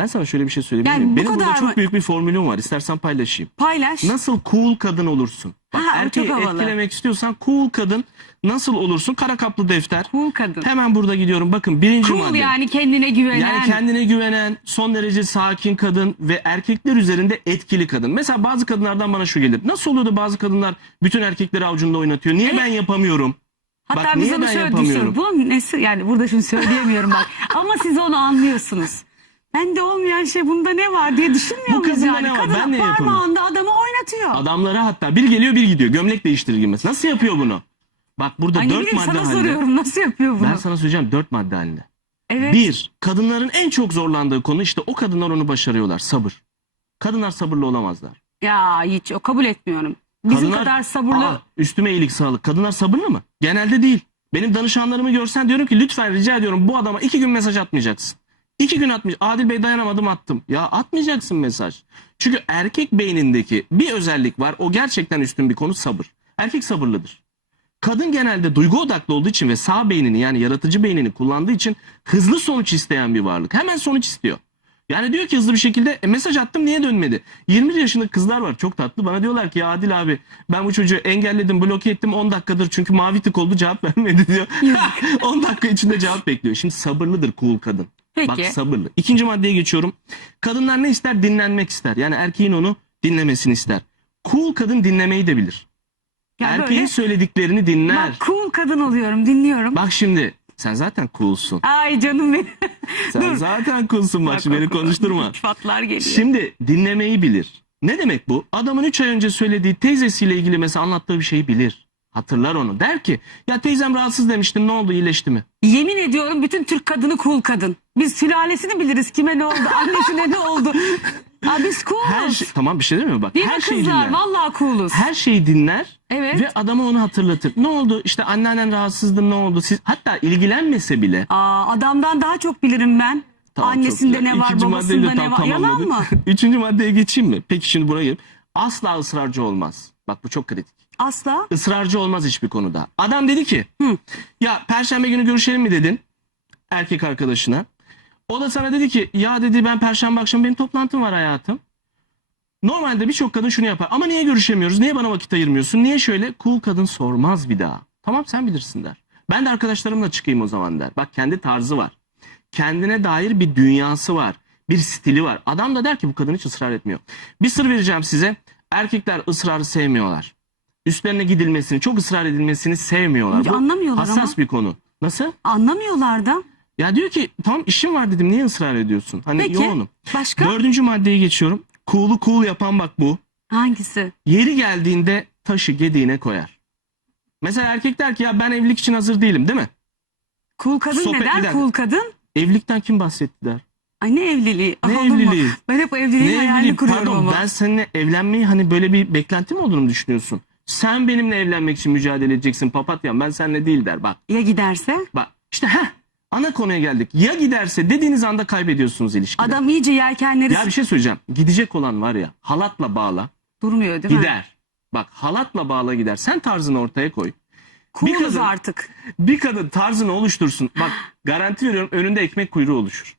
Ben sana şöyle bir şey söyleyeyim. Yani Benim burada çok mı? büyük bir formülüm var. İstersen paylaşayım. Paylaş. Nasıl cool kadın olursun? Bak Ha, erkeği etkilemek istiyorsan cool kadın nasıl olursun? Kara kaplı defter. Cool kadın. Hemen burada gidiyorum. Bakın birinci Cool madde. yani kendine güvenen. Yani kendine güvenen, son derece sakin kadın ve erkekler üzerinde etkili kadın. Mesela bazı kadınlardan bana şu gelir. Nasıl oluyor da bazı kadınlar bütün erkekleri avucunda oynatıyor? Niye ben yapamıyorum? Hatta Bak, biz onu düşünüyoruz. Bunun nesi yani burada şimdi söyleyemiyorum bak. Ama siz onu anlıyorsunuz. Bende olmayan şey bunda ne var diye düşünmüyor Bu muyuz kadında yani? ne var? Kadın Ben niye yapamıyorum? parmağında adamı oynatıyor. Adamlara hatta bir geliyor bir gidiyor. Gömlek değiştirir gibi. Nasıl yapıyor bunu? Bak burada Ay ne dört bileyim madde sana halinde. soruyorum nasıl yapıyor bunu? Ben sana söyleyeceğim dört madde halinde. evet. Bir, kadınların en çok zorlandığı konu işte o kadınlar onu başarıyorlar. Sabır. Kadınlar sabırlı olamazlar. Ya hiç o kabul etmiyorum. Bizim Kadınlar- kadar sabırlı. Aa, üstüme iyilik sağlık. Kadınlar sabırlı mı? Genelde değil. Benim danışanlarımı görsen diyorum ki lütfen rica ediyorum bu adama iki gün mesaj atmayacaksın. İki gün atmış. Adil Bey dayanamadım attım. Ya atmayacaksın mesaj. Çünkü erkek beynindeki bir özellik var. O gerçekten üstün bir konu sabır. Erkek sabırlıdır. Kadın genelde duygu odaklı olduğu için ve sağ beynini yani yaratıcı beynini kullandığı için hızlı sonuç isteyen bir varlık. Hemen sonuç istiyor. Yani diyor ki hızlı bir şekilde "E, mesaj attım niye dönmedi? 21 yaşında kızlar var çok tatlı. Bana diyorlar ki ya Adil abi ben bu çocuğu engelledim bloke ettim 10 dakikadır çünkü mavi tık oldu cevap vermedi diyor. 10 dakika içinde cevap bekliyor. Şimdi sabırlıdır cool kadın. Peki. Bak sabırlı. İkinci maddeye geçiyorum. Kadınlar ne ister? Dinlenmek ister. Yani erkeğin onu dinlemesini ister. Cool kadın dinlemeyi de bilir. Ya Erkeğin böyle- söylediklerini dinler. Bak cool kadın oluyorum dinliyorum. Bak şimdi sen zaten coolsun. Ay canım benim. Sen Dur. zaten coolsun bak, şimdi beni bak, bak. konuşturma. İltifatlar geliyor. Şimdi dinlemeyi bilir. Ne demek bu? Adamın 3 ay önce söylediği teyzesiyle ilgili mesela anlattığı bir şeyi bilir. Hatırlar onu. Der ki ya teyzem rahatsız demiştin ne oldu iyileşti mi? Yemin ediyorum bütün Türk kadını cool kadın. Biz sülalesini biliriz kime ne oldu, annesine ne oldu. Aa, biz cooluz. Her şey, tamam bir şey değil mi bak? Değil her mi şeyi kızlar? dinler. Vallahi cooluz. Her şeyi dinler Evet. ve adama onu hatırlatır. Ne oldu? İşte anneannen rahatsızdı ne oldu? Siz hatta ilgilenmese bile Aa, adamdan daha çok bilirim ben. Tamam, çok Annesinde güzel. ne var, İkinci maddeyi de babasında ne tam var. Yalan tamamladık. mı? Üçüncü maddeye geçeyim mi? Peki şimdi buraya gelip asla ısrarcı olmaz. Bak bu çok kritik. Asla. ısrarcı olmaz hiçbir konuda. Adam dedi ki Hı. ya perşembe günü görüşelim mi dedin erkek arkadaşına. O da sana dedi ki ya dedi ben perşembe akşamı benim toplantım var hayatım. Normalde birçok kadın şunu yapar ama niye görüşemiyoruz niye bana vakit ayırmıyorsun niye şöyle cool kadın sormaz bir daha. Tamam sen bilirsin der. Ben de arkadaşlarımla çıkayım o zaman der. Bak kendi tarzı var. Kendine dair bir dünyası var. Bir stili var. Adam da der ki bu kadın hiç ısrar etmiyor. Bir sır vereceğim size. Erkekler ısrarı sevmiyorlar. Üstlerine gidilmesini, çok ısrar edilmesini sevmiyorlar. Hiç Bu anlamıyorlar hassas ama. bir konu. Nasıl? Anlamıyorlar da. Ya diyor ki tamam işim var dedim niye ısrar ediyorsun? Hani Peki. yoğunum. Başka? Dördüncü maddeye geçiyorum. Cool'u cool yapan bak bu. Hangisi? Yeri geldiğinde taşı gediğine koyar. Mesela erkek der ki ya ben evlilik için hazır değilim değil mi? Cool kadın Sohbet neden eder. cool kadın? Evlilikten kim bahsetti der. Ay ne evliliği? Ne mu? evliliği? Ben hep evliliğin Ne hayalini evliliği? kuruyorum Pardon ama. ben seninle evlenmeyi hani böyle bir beklentim olduğunu mu düşünüyorsun? Sen benimle evlenmek için mücadele edeceksin papatya ben seninle değil der bak. Ya giderse? Bak işte heh ana konuya geldik. Ya giderse dediğiniz anda kaybediyorsunuz ilişkide. Adam iyice yelkenleri Ya bir şey söyleyeceğim. Gidecek olan var ya halatla bağla durmuyor değil mi? gider. Bak halatla bağla gider. Sen tarzını ortaya koy. Cooluz Bir kadın- artık. Bir kadın tarzını oluştursun. Bak garanti veriyorum önünde ekmek kuyruğu oluşur.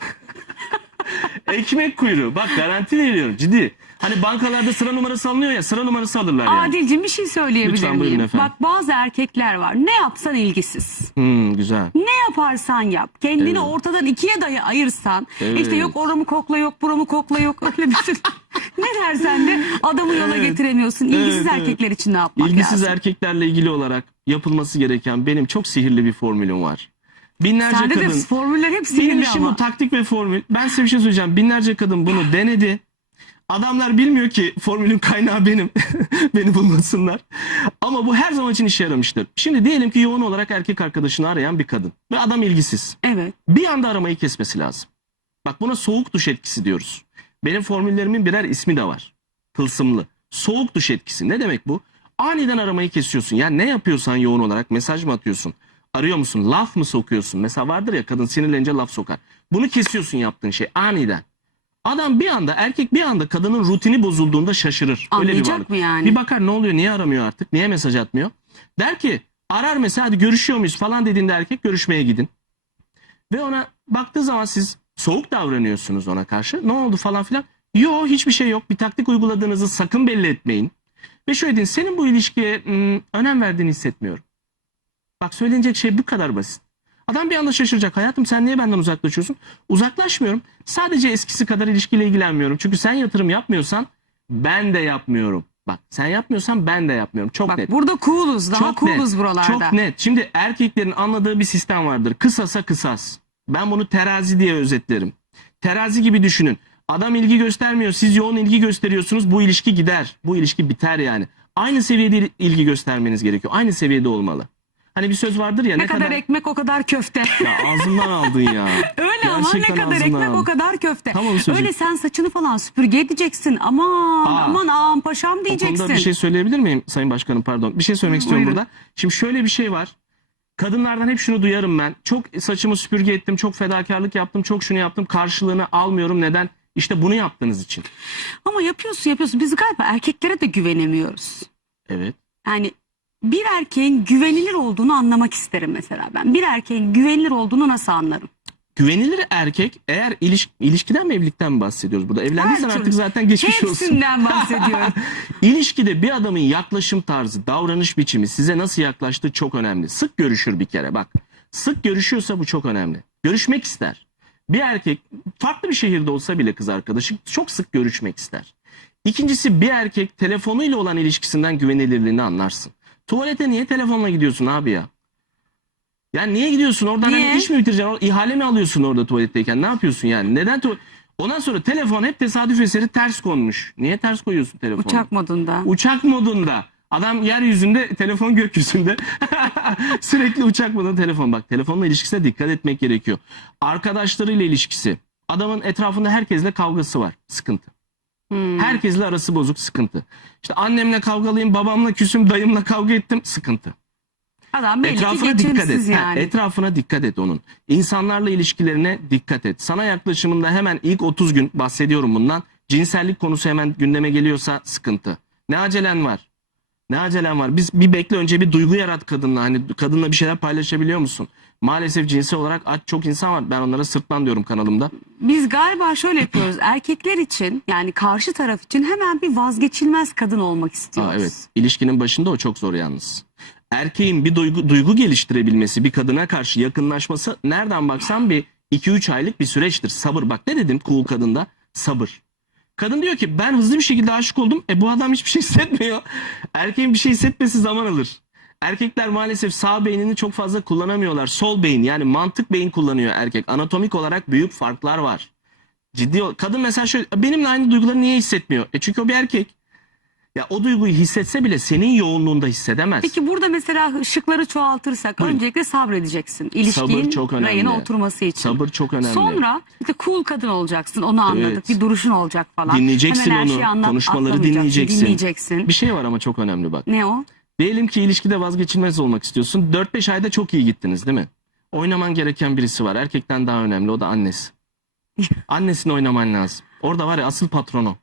ekmek kuyruğu. Bak garanti veriyorum ciddi. Hani bankalarda sıra numarası alınıyor ya sıra numarası alırlar yani. Adilciğim bir şey söyleyebilir Lütfen buyurun miyim? efendim. Bak bazı erkekler var. Ne yapsan ilgisiz. Hmm, güzel. Ne yaparsan yap. Kendini Evet. ortadan ikiye dayı ayırsan. Evet. işte yok oramı kokla yok buramı kokla yok. Öyle düşün. ne dersen de adamı yola Evet. getiremiyorsun. İlgisiz Evet, evet. erkekler için ne yapmak İlgisiz lazım? erkeklerle ilgili olarak yapılması gereken benim çok sihirli bir formülüm var. Binlerce Sende de kadın formüller hep Benim sinirli işim ama. bu taktik ve formül. Ben size bir şey söyleyeceğim. Binlerce kadın bunu denedi. Adamlar bilmiyor ki formülün kaynağı benim. Beni bulmasınlar. Ama bu her zaman için işe yaramıştır. Şimdi diyelim ki yoğun olarak erkek arkadaşını arayan bir kadın. Ve adam ilgisiz. Evet. Bir anda aramayı kesmesi lazım. Bak buna soğuk duş etkisi diyoruz. Benim formüllerimin birer ismi de var. Tılsımlı. Soğuk duş etkisi. Ne demek bu? Aniden aramayı kesiyorsun. Yani ne yapıyorsan yoğun olarak mesaj mı atıyorsun? Arıyor musun? Laf mı sokuyorsun? Mesela vardır ya kadın sinirlenince laf sokar. Bunu kesiyorsun yaptığın şey aniden. Adam bir anda erkek bir anda kadının rutini bozulduğunda şaşırır. Öyle bir Anlayacak varlık. mı yani? Bir bakar ne oluyor niye aramıyor artık? Niye mesaj atmıyor? Der ki arar mesela hadi görüşüyor muyuz falan dediğinde erkek görüşmeye gidin. Ve ona baktığı zaman siz Soğuk davranıyorsunuz ona karşı. Ne oldu falan filan. Yo hiçbir şey yok. Bir taktik uyguladığınızı sakın belli etmeyin. Ve şöyle deyin senin bu ilişkiye ım, önem verdiğini hissetmiyorum. Bak söylenecek şey bu kadar basit. Adam bir anda şaşıracak. Hayatım sen niye benden uzaklaşıyorsun? Uzaklaşmıyorum. Sadece eskisi kadar ilişkiyle ilgilenmiyorum. Çünkü sen yatırım yapmıyorsan ben de yapmıyorum. Bak sen yapmıyorsan ben de yapmıyorum. Çok Bak net. burada cooluz. Daha Çok cooluz net. buralarda. Çok net. Şimdi erkeklerin anladığı bir sistem vardır. Kısasa kısas. Ben bunu terazi diye özetlerim. Terazi gibi düşünün. Adam ilgi göstermiyor. Siz yoğun ilgi gösteriyorsunuz. Bu ilişki gider. Bu ilişki biter yani. Aynı seviyede ilgi göstermeniz gerekiyor. Aynı seviyede olmalı. Hani bir söz vardır ya Ne, kadar, ekmek o kadar köfte. Ya ağzımdan aldın ya. Öyle ama ne Gerçekten kadar ekmek aldın. o kadar köfte. Tam onu söyleyecektim. Öyle sen saçını falan süpürge edeceksin. Aman Aa. aman ağam paşam O diyeceksin. konuda bir şey söyleyebilir miyim Sayın Başkanım pardon. Bir şey söylemek istiyorum Buyurun. burada. Şimdi şöyle bir şey var. Kadınlardan hep şunu duyarım ben. Çok saçımı süpürge ettim, çok fedakarlık yaptım, çok şunu yaptım. Karşılığını almıyorum. Neden? İşte bunu yaptığınız için. Ama yapıyorsun yapıyorsun. Biz galiba erkeklere de güvenemiyoruz. Evet. Yani bir erkeğin güvenilir olduğunu anlamak isterim mesela ben. Bir erkeğin güvenilir olduğunu nasıl anlarım? Güvenilir erkek eğer iliş, ilişkiden mi evlilikten mi bahsediyoruz burada? Evlendiysen Her artık zaten geçmiş olsun. Hepsinden bahsediyorum. İlişkide bir adamın yaklaşım tarzı, davranış biçimi size nasıl yaklaştığı çok önemli. Sık görüşür bir kere bak. Sık görüşüyorsa bu çok önemli. Görüşmek ister. Bir erkek farklı bir şehirde olsa bile kız arkadaşı çok sık görüşmek ister. İkincisi bir erkek telefonuyla olan ilişkisinden güvenilirliğini anlarsın. Tuvalete niye telefonla gidiyorsun abi ya? Yani niye gidiyorsun oradan Niye? hani iş mi bitireceksin? İhale mi alıyorsun orada tuvaletteyken? Ne yapıyorsun yani? Neden tu- Ondan sonra telefon hep tesadüf eseri ters konmuş. Niye ters koyuyorsun telefonu? Uçak modunda. Uçak modunda. Adam yeryüzünde, telefon gökyüzünde. Sürekli uçak modunda telefon. Bak telefonla ilişkisine dikkat etmek gerekiyor. Arkadaşlarıyla ilişkisi. Adamın etrafında herkesle kavgası var. Sıkıntı. Hmm. Herkesle arası bozuk sıkıntı. İşte annemle kavgalıyım, babamla küsüm, dayımla kavga ettim sıkıntı. Adam belli ki Etrafına dikkat geçimsiz et. Ha, yani. etrafına dikkat et onun. İnsanlarla ilişkilerine dikkat et. Sana yaklaşımında hemen ilk 30 gün bahsediyorum bundan. Cinsellik konusu hemen gündeme geliyorsa sıkıntı. Ne acelen var? Ne acelen var? Biz bir bekle önce bir duygu yarat kadınla. Hani kadınla bir şeyler paylaşabiliyor musun? Maalesef cinsel olarak aç çok insan var. Ben onlara sırtlan diyorum kanalımda. Biz galiba şöyle yapıyoruz. Erkekler için yani karşı taraf için hemen bir vazgeçilmez kadın olmak istiyoruz. Aa, evet. İlişkinin başında o çok zor yalnız. Erkeğin bir duygu, duygu geliştirebilmesi, bir kadına karşı yakınlaşması nereden baksan bir 2-3 aylık bir süreçtir. Sabır. Bak ne dedim cool kadında? Sabır. Kadın diyor ki ben hızlı bir şekilde aşık oldum. E bu adam hiçbir şey hissetmiyor. Erkeğin bir şey hissetmesi zaman alır. Erkekler maalesef sağ beynini çok fazla kullanamıyorlar. Sol beyin yani mantık beyin kullanıyor erkek. Anatomik olarak büyük farklar var. Ciddi ol- Kadın mesela şöyle benimle aynı duyguları niye hissetmiyor? E çünkü o bir erkek. Ya o duyguyu hissetse bile senin yoğunluğunda hissedemez. Peki burada mesela ışıkları çoğaltırsak öncelikle sabredeceksin. Sabır İlişkin çok önemli. rayına oturması için. Sabır çok önemli. Sonra işte cool kadın olacaksın onu anladık. Evet. Bir duruşun olacak falan. Dinleyeceksin Hemen her onu, şeyi anlat, konuşmaları atlamayacaksın, dinleyeceksin. dinleyeceksin. Bir şey var ama çok önemli bak. Ne o? Diyelim ki ilişkide vazgeçilmez olmak istiyorsun. 4-5 ayda çok iyi gittiniz değil mi? Oynaman gereken birisi var. Erkekten daha önemli o da annesi. Annesini oynaman lazım. Orada var ya asıl patronu.